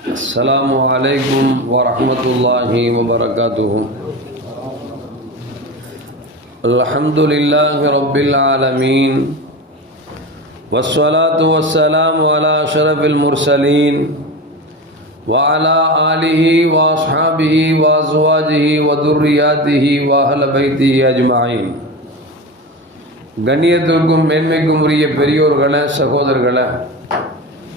السلام عليكم ورحمة الله وبركاته الحمد لله رب العالمين والصلاة والسلام على أشرف المرسلين وعلى آله وأصحابه وأزواجه وذرياته وأهل بيته أجمعين கண்ணியத்திற்கும் மேன்மைக்கும் உரிய பெரியோர்களே சகோதரர்களே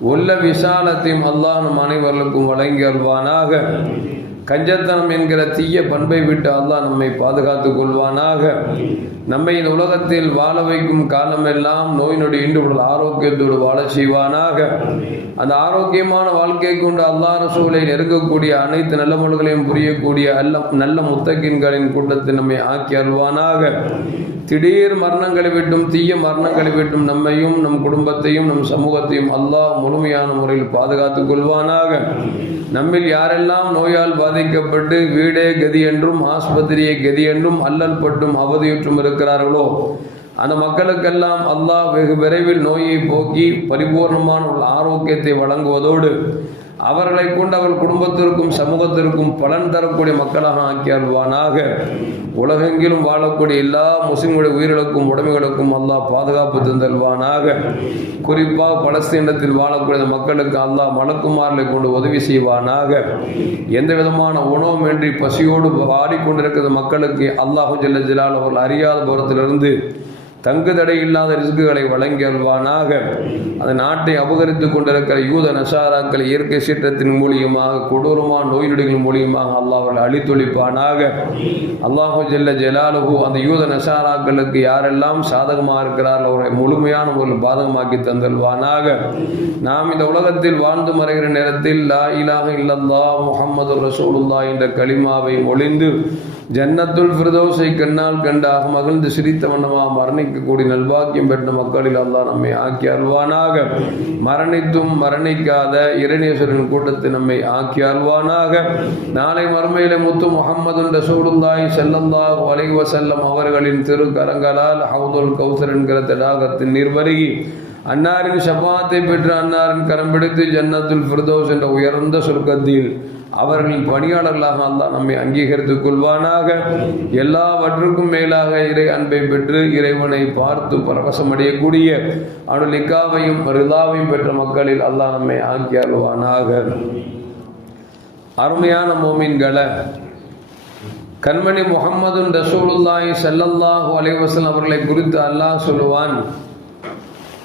உள்ள விசாலத்தையும் அல்லாஹ் நம் அனைவர்களுக்கும் வழங்கி அல்வானாக கஞ்சத்தனம் என்கிற தீய பண்பை விட்டு அல்லாஹ் நம்மை பாதுகாத்துக் கொள்வானாக. நம்மை இந்த உலகத்தில் வாழ வைக்கும் காலமெல்லாம் நோய் நொடி இன்று ஆரோக்கியத்தோடு வாழ செய்வானாக. அந்த ஆரோக்கியமான வாழ்க்கை கொண்டு அல்லாஹ் ரசூலை நெருங்கக்கூடிய அனைத்து நல்ல மொழிகளையும் புரியக்கூடிய அல்ல நல்ல முத்தகின்களின் கூட்டத்தை நம்மை ஆக்கி அல்வானாக திடீர் மரணங்களை விட்டும் தீய மரணங்களை விட்டும் நம்மையும் நம் குடும்பத்தையும் நம் சமூகத்தையும் அல்லாஹ் முழுமையான முறையில் பாதுகாத்துக் கொள்வானாக. நம்மில் யாரெல்லாம் நோயால் பாதிக்கப்பட்டு வீடே கதி என்றும் ஆஸ்பத்திரியே கதி என்றும் அல்லல் பட்டும் அவதியுற்றும் இருக்கிறார்களோ அந்த மக்களுக்கெல்லாம் அல்லாஹ் வெகு விரைவில் நோயை போக்கி பரிபூர்ணமான ஒரு ஆரோக்கியத்தை வழங்குவதோடு அவர்களை கொண்டு அவர் குடும்பத்திற்கும் சமூகத்திற்கும் பலன் தரக்கூடிய மக்களாக ஆக்கி அல்வானாக உலகெங்கிலும் வாழக்கூடிய எல்லா முஸ்லிம்களுடைய உயிர்களுக்கும் உடமைகளுக்கும் அல்லாஹ் பாதுகாப்பு தந்தல்வானாக குறிப்பாக பலஸ்தீனத்தில் வாழக்கூடிய மக்களுக்கு அல்லாஹ் மலக்குமார்களை கொண்டு உதவி செய்வானாக. எந்த விதமான உணவுமின்றி பசியோடு வாடிக்கொண்டிருக்கிற மக்களுக்கு அல்லாஹு ஜல்ல ஜலால் அவர்கள் அறியாத புறத்திலிருந்து தங்கு தடை இல்லாத ரிஸ்குகளை வழங்கி அல்வானாக. அந்த நாட்டை அபகரித்துக் கொண்டிருக்கிற யூத நசாராக்கள் இயற்கை சீற்றத்தின் மூலியமாக கொடூரமான நோய் நொடிகள் மூலியமாக அல்லாஹ் அவர்களை அழித்தொழிப்பானாக. அல்லாஹு ஜெல்ல ஜலாலுகு அந்த யூத நசாராக்களுக்கு யாரெல்லாம் சாதகமாக இருக்கிறார்கள் அவரை முழுமையான ஒரு பாதகமாக்கி தந்தல்வானாக. நாம் இந்த உலகத்தில் வாழ்ந்து மறைகிற நேரத்தில் லா இலாக இல்லல்லா முகமது ரசூலுல்லா என்ற களிமாவை ஒளிந்து ஜன்னத்துல் ஃபிரதோஸை கண்ணால் கண்டாக மகிழ்ந்து சிரித்த வண்ணமாக மரணிக்கக்கூடிய நல்வாக்கியம் பெற்ற மக்களில் அல்லாஹ் நம்மை ஆக்கி அல்வானாக மரணித்தும் மரணிக்காத இரணேஸ்வரன் கூட்டத்தை நம்மை ஆக்கி அல்வானாக நாளை மறுமையில முத்து முகமது ரசூலுல்லாய் செல்லந்தா வலைவ செல்லம் அவர்களின் திரு கரங்களால் ஹவுதுல் கௌசர் என்கிற தடாகத்தின் நிர்வருகி அன்னாரின் சபாத்தை பெற்று அன்னாரின் கரம் பிடித்து ஜன்னத்துல் ஃபிர்தோஸ் என்ற உயர்ந்த சொர்க்கத்தில் அவர்களின் பணியாளர்களாக அல்லாஹ் நம்மை அங்கீகரித்துக் கொள்வானாக. எல்லாவற்றுக்கும் மேலாக இறை அன்பை பெற்று இறைவனை பார்த்து பரவசம் அடையக்கூடிய அனுலிக்காவையும் ரிதாவையும் பெற்ற மக்களில் அல்லாஹ் நம்மை ஆக்கி அருள்வானாக. அருமையான மோமீன்களை கண்மணி முகமது ரசூலுல்லாஹி ஸல்லல்லாஹு அலைஹி வஸல்லம் அவர்களை குறித்து அல்லாஹ் சொல்லுவான்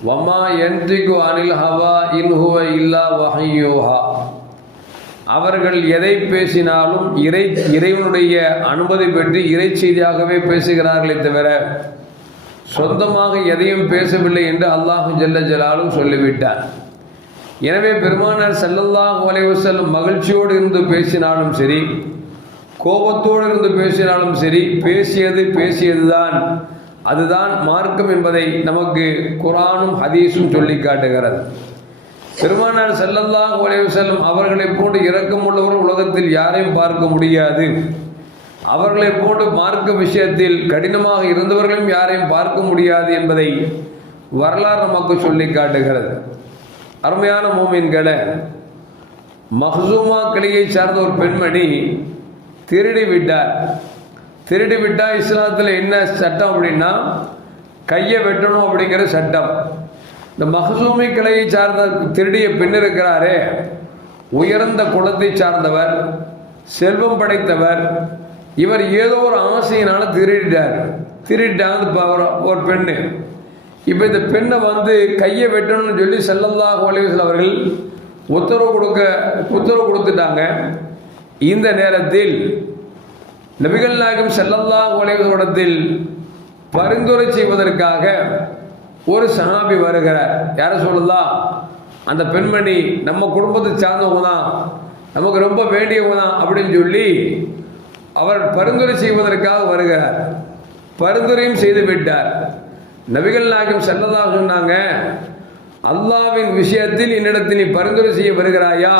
வமா என்திகு அனில் ஹவா இன் ஹுவ இல்லா வஹய்யூஹா அவர்கள் எதை பேசினாலும் இறை இறைவனுடைய அனுமதி பெற்று இறை செய்தியாகவே பேசுகிறார்களே தவிர சொந்தமாக எதையும் பேசவில்லை என்று அல்லாஹு ஜல்ல ஜலாலும் சொல்லிவிட்டார். எனவே பெருமானார் முலைவர் செல்லும் மகிழ்ச்சியோடு இருந்து பேசினாலும் சரி கோபத்தோடு இருந்து பேசினாலும் சரி பேசியது பேசியதுதான். அதுதான் மார்க்கம் என்பதை நமக்கு குரானும் ஹதீஸும் சொல்லி காட்டுகிறது. பெருமானார் செல்லல்லாஹ் செல்லும் அவர்களை போன்று இரக்கமுள்ளவர் உலகத்தில் யாரையும் பார்க்க முடியாது. அவர்களை போன்று மார்க்க விஷயத்தில் கடினமாக இருந்தவர்களும் யாரையும் பார்க்க முடியாது என்பதை வரலாறு நமக்கு சொல்லி காட்டுகிறது. அருமையான மோமீன்களை மஹ்சூமா கிளையை சார்ந்த ஒரு பெண்மணி திருடி விட்டார். திருடி விட்டால் இஸ்லாத்தில் என்ன சட்டம் அப்படின்னா கையை வெட்டணும் அப்படிங்கிற சட்டம். இந்த மகசூமி கிளையை சார்ந்த திருடிய பெண் இருக்கிறாரே உயர்ந்த குலத்தை சார்ந்தவர் செல்வம் படைத்தவர் இவர் ஏதோ ஒரு ஆசையினால திருடிட்டார். திருடிட்டாங்க ஒரு பெண்ணு. இப்போ இந்த பெண்ணை வந்து கையை வெட்டணும்னு சொல்லி செல்லல்லாஹ் அலைவசல் அவர்கள் உத்தரவு கொடுக்க உத்தரவு கொடுத்துட்டாங்க. இந்த நேரத்தில் நபிகள் நாயகம் செல்லல்லாஹ் உலகத்தில் பரிந்துரை செய்வதற்காக ஒரு சஹாபி வருகிறார் யார சொல்லலாம் அந்த பெண்மணி நம்ம குடும்பத்தை சார்ந்தவங்க தான். நமக்கு ரொம்ப வேண்டியவங்க தான் அப்படின்னு சொல்லி அவர் பரிந்துரை செய்வதற்காக வருகிறார். பரிந்துரையும் செய்து விட்டார். நபிகள் நாயகம் செல்லதா சொன்னாங்க அல்லாவின் விஷயத்தில் என்னிடத்தில் நீ பரிந்துரை செய்ய வருகிறாயா?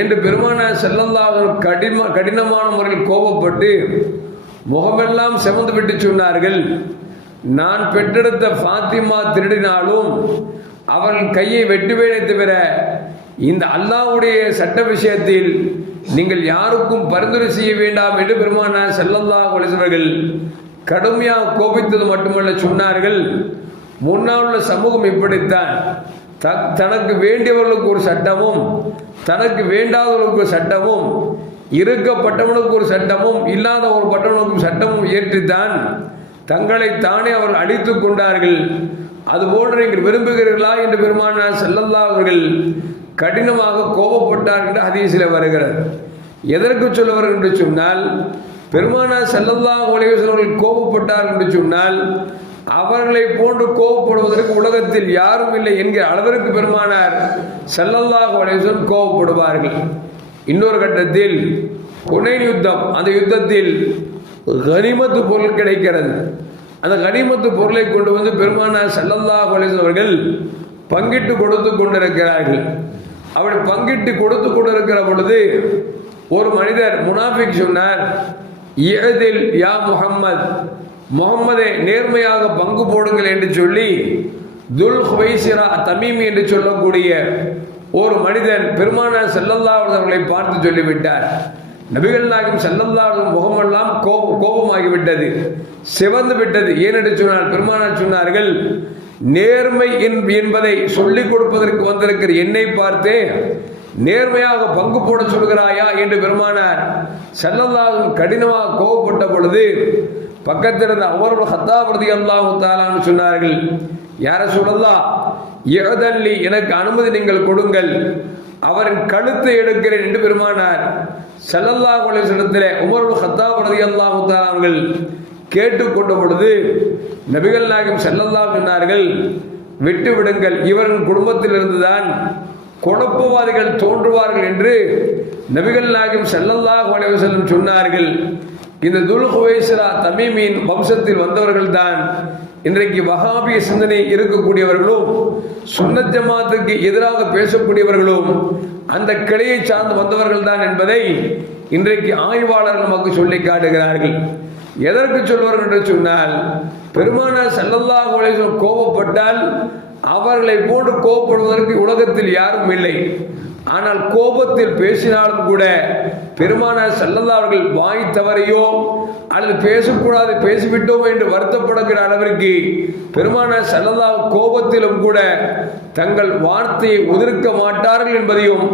என்று பெருமான செல்லந்தாவின் கடின கடினமான முறையில் கோபப்பட்டு முகமெல்லாம் செமந்து விட்டு சொன்னார்கள். நான் பெற்றெடுத்த ஃபாத்திமா திருடினாலும் அவன் கையை வெட்டுவேனே தவிர இந்த அல்லாஹ்வுடைய சட்ட விஷயத்தில் நீங்கள் யாருக்கும் பரிந்துரை செய்ய வேண்டாம் என்று பெருமானார் செல்லல்லாஹ் அலிசவர்கள் கடுமையாக கோபித்தது மட்டுமல்ல சொன்னார்கள். முன்னால் உள்ள சமூகம் இப்படித்தான். த தனக்கு வேண்டியவர்களுக்கு ஒரு சட்டமும் தனக்கு வேண்டாதவர்களுக்கு ஒரு சட்டமும் இருக்கப்பட்டவனுக்கு ஒரு சட்டமும் இல்லாத ஒரு பட்டவனுக்கும் சட்டமும் ஏற்றித்தான். தங்களை தானே அவர்கள் அழித்துக் கொண்டார்கள். அதுபோன்று நீங்கள் விரும்புகிறீர்களா? என்று பெருமானார் செல்லல்லா அவர்கள் கடினமாக கோபப்பட்டார் என்று ஹதீஸில் வருகிறார் எதற்கு சொல்லுவார் என்று சொன்னால் பெருமானார் செல்லல்லா அவர்கள் கோபப்பட்டார் என்று சொன்னால் அவர்களை போன்று கோபப்படுவதற்கு உலகத்தில் யாரும் இல்லை என்கிற அளவிற்கு பெருமானார் செல்லல்லாஹ் அலைவசன் கோபப்படுவார்கள். இன்னொரு கட்டத்தில் புனை யுத்தம் அந்த யுத்தத்தில் கனிமத்து பொருள் கிடைக்கிறது. அந்த கனிமத்து பொருளை கொண்டு வந்து பெருமானார் செல்லல்லா அவர்கள் பங்கிட்டு கொடுத்து கொண்டிருக்கிறார்கள். அப்படி பங்கிட்டு கொடுத்து கொண்டிருக்கிற பொழுது ஒரு மனிதர் முனாஃபிக் சொன்னார் இயதில் யா முகம்மது முகம்மதே நேர்மையாக பங்கு போடுங்கள் என்று சொல்லி துல் ஹுவைசிரா தமீம் என்று சொல்லக்கூடிய ஒரு மனிதன் பெருமானார் செல்லல்லா அவர்களை பார்த்து சொல்லிவிட்டார். நபிகள் நாயகம் செல்லல்லாவது முகமெல்லாம் கோப கோபமாகிவிட்டது. சிவந்து விட்டது. ஏனென்று சொன்னால் பெருமானார் சொன்னார்கள் நேர்மை என்பதை சொல்லிக் கொடுப்பதற்கு வந்திருக்கிற என்னை பார்த்தே நேர்மையாக பங்கு போட சொல்கிறாயா? என்று பெருமானார் செல்லல்லாவும் கடினமாக கோபப்பட்ட பொழுது பக்கத்தில் இருந்த அவர்கள் ஹத்தாபிரதி அல்லாஹு தாலான்னு சொன்னார்கள் யார சொல்லலாம் ஏதல்லி எனக்கு அனுமதி நீங்கள் கொடுங்கள். அவரின் கழுத்தை எடுக்கிறேன் என்று பெருமானார் செல்லல்லா கொலைசிடத்தில் உமர் ஹத்தாபிரதி அல்லாஹு அவர்கள் கேட்டுக்கொண்ட பொழுது நபிகள் நாயகம் செல்லல்லா சொன்னார்கள் விட்டு விடுங்கள் இவரின் குடும்பத்தில் இருந்துதான் குழப்புவாதிகள் தோன்றுவார்கள் என்று நபிகள் நாயகம் செல்லல்லாஹ் செல்லும் சொன்னார்கள். இந்த துல் ஹுவைசரா தமீமின் வம்சத்தில் வந்தவர்கள் தான் இன்றைக்கு வகாபிய சிந்தனை இருக்கக்கூடியவர்களும் சுன்னத் ஜமாத்துக்கு எதிராக பேசக்கூடியவர்களும் அந்த கிளையை சார்ந்து வந்தவர்கள் தான் என்பதை இன்றைக்கு ஆய்வாளர்கள் நமக்கு சொல்லி காட்டுகிறார்கள். எதற்கு சொல்வார்கள் என்று சொன்னால் பெருமானார் செல்லல்லாஹ் கோபப்பட்டால் அவர்களை போன்று கோபப்படுவதற்கு உலகத்தில் யாரும் இல்லை. ஆனால் கோபத்தில் பேசினாலும் கூட பெருமானார் செல்லல்லா அவர்கள் வாய் தவறையோ அல்லது பேசக்கூடாது பேசிவிட்டோம் என்று வருத்தப்படுகிற அளவிற்கு பெருமானார் செல்லல்லா கோபத்திலும் கூட தங்கள் வார்த்தையை உதிர்க்க மாட்டார்கள் என்பதையும்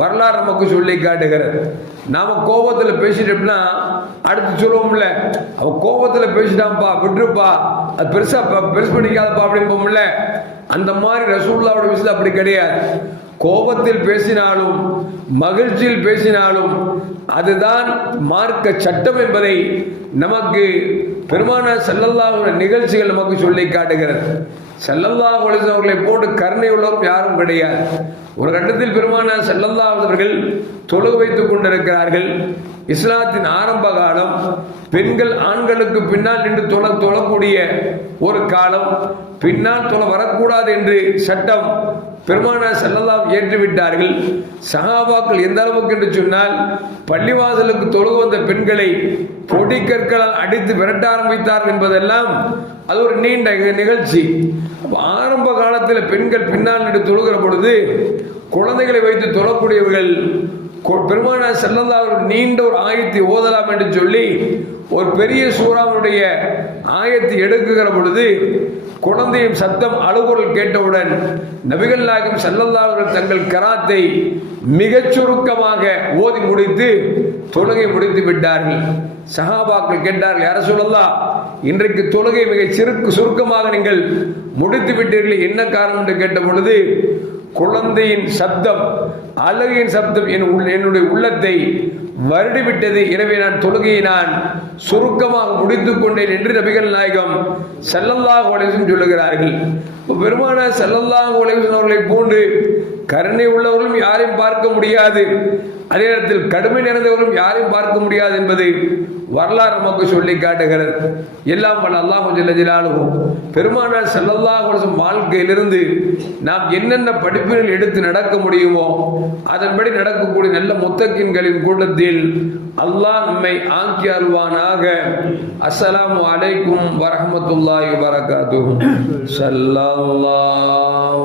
வரலாறு நமக்கு சொல்லி காட்டுகிறது. நாம கோபத்தில் பேசிட்டோம்னா அடுத்து சொல்லுவோம்ல அவன் கோபத்தில் பேசிட்டான்ப்பா விட்டுருப்பா அது பெருசா பெருசு பண்ணிக்காதப்பா அப்படின்னு போகும்ல அந்த மாதிரி ரசூல்லாவோட விஷயத்தில் அப்படி கிடையாது. கோபத்தில் பேசினாலும் மகிழ்ச்சியில் பேசினாலும் அதுதான் மார்க்க சட்டம் என்பதை நமக்கு பெருமான செல்லல்லாவுடைய நிகழ்ச்சிகள் நமக்கு சொல்லி காட்டுகிறது. செல்லல்லா அவர்களை போட்டு கருணை உள்ளவரும் யாரும் கிடையாது. ஒரு கட்டத்தில் பெருமான செல்லல்லாதவர்கள் தொழுகு வைத்துக் கொண்டிருக்கிறார்கள். இஸ்லாத்தின் ஆரம்ப காலம் பெண்கள் ஆண்களுக்கு பின்னால் நின்று தொழ தொழக்கூடிய ஒரு காலம். பின்னால் தொலை வரக்கூடாது என்று சட்டம் பெருமானா செல்லலாம் ஏற்றுவிட்டார்கள் சகாபாக்கள் எந்த அளவுக்கு என்று சொன்னால் பள்ளிவாசலுக்கு தொழுகு வந்த பெண்களை பொடி கற்களால் அடித்து விரட்ட ஆரம்பித்தார் என்பதெல்லாம் அது ஒரு நீண்ட நிகழ்ச்சி. ஆரம்ப காலத்தில் பெண்கள் பின்னால் நின்று தொழுகிற பொழுது குழந்தைகளை வைத்து தொழக்கூடியவர்கள் பெருமான செல்லல்லா நீண்ட ஒரு ஆயத்தை ஓதலாம் என்று சொல்லி ஒரு பெரிய சூறாவுடைய ஆயத்தை எடுக்குகிற பொழுது குழந்தையும் சத்தம் அழுகுரல் கேட்டவுடன் நபிகள் நாயகம் தங்கள் கராத்தை மிகச் சுருக்கமாக ஓதி முடித்து தொழுகை முடித்து விட்டார்கள். சஹாபாக்கள் கேட்டார்கள் யார சொல்லலாம் இன்றைக்கு தொழுகை மிக சிறுக்கு சுருக்கமாக நீங்கள் முடித்து விட்டீர்கள். என்ன காரணம்? என்று கேட்ட பொழுது குழந்தையின் சப்தம் அழகின் சப்தம் என் என்னுடைய உள்ளத்தை வருடிவிட்டது. எனவே நான் தொழுகையை நான் சுருக்கமாக முடித்துக் கொண்டேன் என்று நபிகள் நாயகம் செல்லல்லாஹ் உலகம் சொல்லுகிறார்கள். பெருமான செல்லல்லாஹ் உலகம் அவர்களை போன்று கருணை உள்ளவர்களும் யாரையும் பார்க்க முடியாது. அதே நேரத்தில் கடுமை நிறைந்தவர்களும் யாரையும் பார்க்க முடியாது என்பது வரலாறு நமக்கு சொல்லி காட்டுகிறது. எல்லாம் பல அல்லாஹ் ஜில்லாலும் பெருமானார் ஸல்லல்லாஹு வாழ்க்கையிலிருந்து நாம் என்னென்ன படிப்புகள் எடுத்து நடக்க முடியுமோ அதன்படி நடக்கக்கூடிய நல்ல முத்தக்கின்களின் கூட்டத்தில் அல்லாஹ் நம்மை ஆக்கி அருள்வானாக. அஸ்ஸலாமு அலைக்கும் வரஹ்மத்துல்லாஹி வரகாத்துஹு ஸல்லல்லாஹு